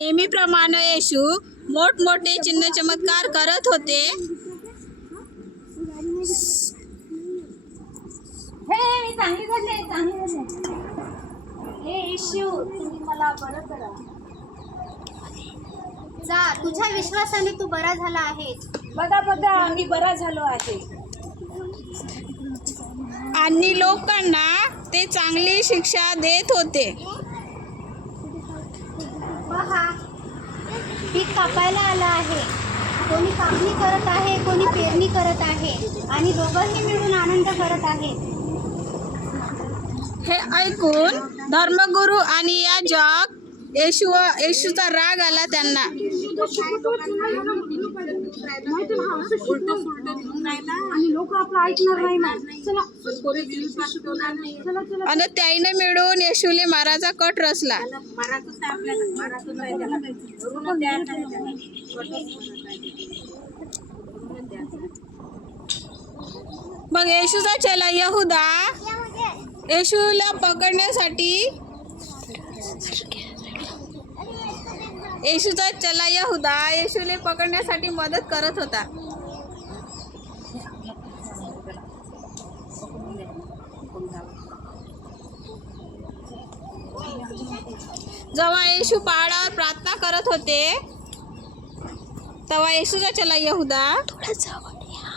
नेहमीप्रमाणे येशू मोठमोठे चिन्ह चमत्कार करत होते. हे चांगली झाले. हे येशू, तुम्ही मला बरं करा. जा, तुझ्या विश्वासाने तू बरा झाला आहेस. बघा मी बरा झालो आहे. आणि लोकांना ते चांगली शिक्षा देत होते. पहा, पीक कापायला आला आहे. कोणी कापणी करत आहे, कोणी पेरणी करत आहे आणि दोघंही मिळून आनंद करत आहेत. हे ऐकून धर्मगुरू आणि याजक येशूचा राग आला त्यांना. आणि त्याने मिळून येशूले माराचा कट रचला. मग येशूचा चेला यहुदा येशूला पकडण्यासाठी येशूले पकडण्यासाठी मदत करत होता. जेव्हा येशू पहाडावर प्रार्थना करत होते तेव्हा येशूचा चेला यहुदा थोडा जवळ या.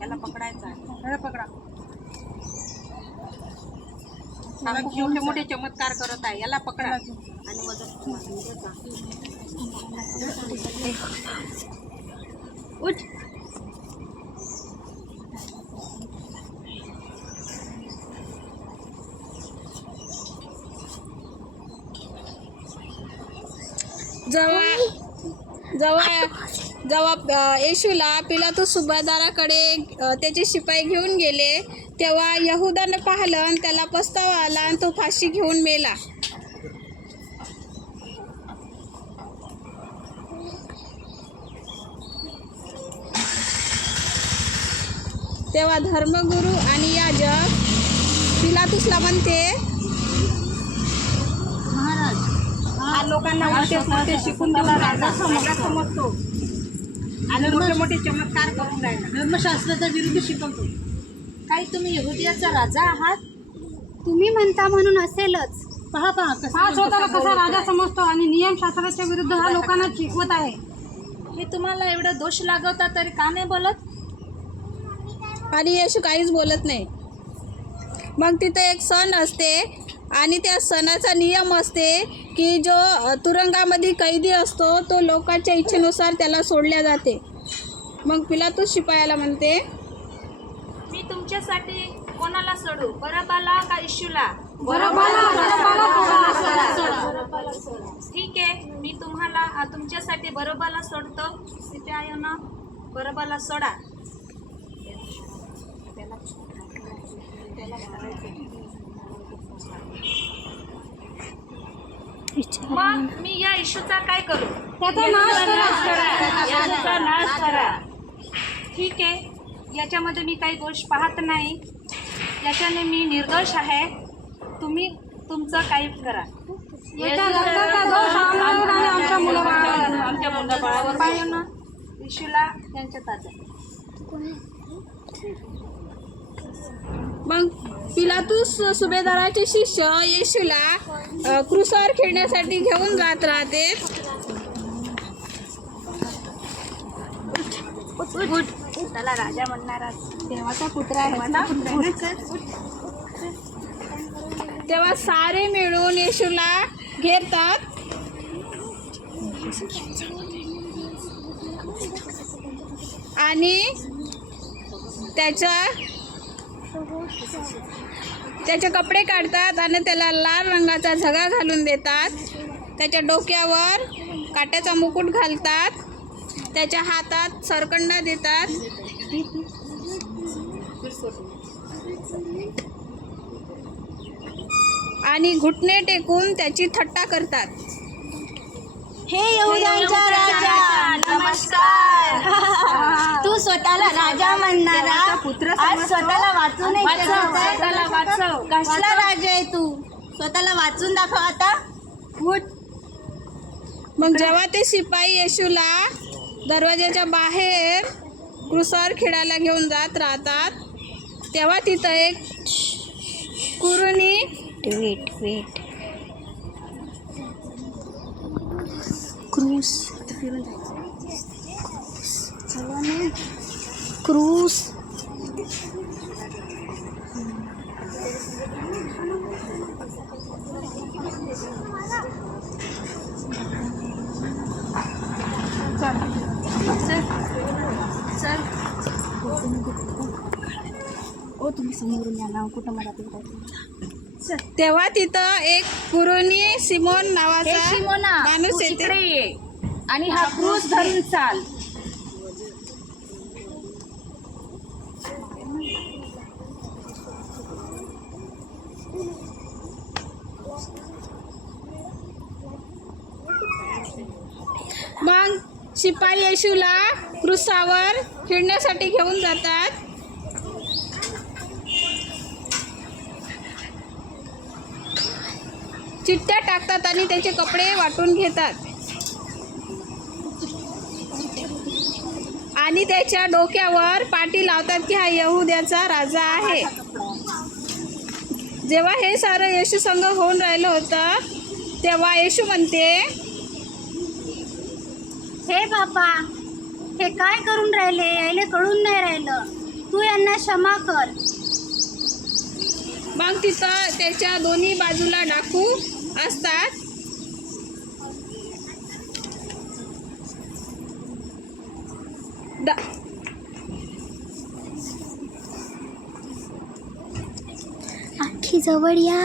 याला पकडायचा आहे. पकडा. मोठे मोठे चमत्कार करत आहे. याला पकडा आणि उठ. जेव्हा येशूला पिलातुस सुभेदाराकडे त्याचे शिपाई घेऊन गेले तेव्हा यहुदाने पाहिलं आणि त्याला पस्तावा आला आणि तो फाशी घेऊन मेला. तेव्हा धर्मगुरू आणि याजक पिलातुसला म्हणते, लोकांना मोठे शिकून त्याला राजा समजतो आणि मोठे मोठे चमत्कार करून राहिला. धर्मशास्त्राचा विरुद्ध शिकवतो. काही तुम्ही यहुदियाचा राजा आहात? तुम्ही म्हणता म्हणून असेलच. पहा स्वतःला कसा राजा समजतो आणि नियमशास्त्राच्या विरुद्ध हा लोकांना शिकवत आहे. हे तुम्हाला एवढा दोष लागवता तरी का नाही बोलत? आणि येशू काहीच बोलत नाही. मग तिथे एक सण असते आणि त्या सणाचा नियम असते की जो तुरुंगामध्ये कैदी असतो तो लोकांच्या इच्छेनुसार त्याला सोडल्या जाते. मग पिलातुस शिपायाला म्हणते, मी तुमच्यासाठी कोणाला सोडू, बरबाला का येशूला? ठीक आहे, मी तुम्हाला तुमच्यासाठी बरबाला सोडतो. तिथे आहे ना, बरबाला सोडा. मग मी या येशूचा काय करू? त्याचा नाश करा. ठीक आहे, याच्यामध्ये मी काही दोष पाहत नाही. याच्याने मी निर्दोष आहे. तुम्ही तुमचं काही करा. आमच्या मुलाबाळावर पाहिजे ना, येशूला त्यांच्या ताब्यात. मग पिलातुस सुभेदाराचे शिष्य येशूला क्रूसावर खेळण्यासाठी घेऊन जात राहते. त्याला राजा म्हणणारा देवाचा पुत्र आहे. तेव्हा सारे मिळून येशूला घेरतात आणि त्याचे कपडे काढतात आणि त्याला लाल रंगाचा झगा घालून देतात. त्याच्या डोक्यावर काट्याचा मुकुट घालतात. त्याच्या हातात सरकंडा देतात. आणि घुटणे टेकून त्याची थट्टा करतात. हे यहूद्यांचा राजा नमस्कार. तू स्वतःला राजा म्हणणारा आज स्वतःला वाचून स्वतःला वाचव. कसला राजा आहे तू? स्वतःला वाचून दाखव आता. उठ. मग जेव्हा ते शिपाई येशूला दरवाजाच्या बाहेर क्रूसावर खेळायला घेऊन जात राहतात, तेव्हा तिथं एक कुरुणी वेट क्रूस तुम्ही समोरून या ना, कुठं मला तेव्हा तिथं एक कुरुणी सिमोन हे नावाचा शिमोना, तू माणूस येते. इकडे ये आणि हा क्रूस धरून चाल. मग शिपाई येशूला क्रूसावर खेळण्यासाठी घेऊन जातात. चिठ्ठ्या टाकतात आणि त्याचे कपडे वाटून घेतात आणि त्याच्या डोक्यावर पाटी लावतात की हा यहूद्याचा राजा आहे. जेव्हा हे सारं येशू संग होऊन राहिलं होतं, तेव्हा येशू म्हणते, हे बाबा, हे काय करून राहिले? यायले कळून नाही राहिलं. तू यांना क्षमा कर. मग तिथं त्याच्या दोन्ही बाजूला डाकू असतात. आणखी जवळ या.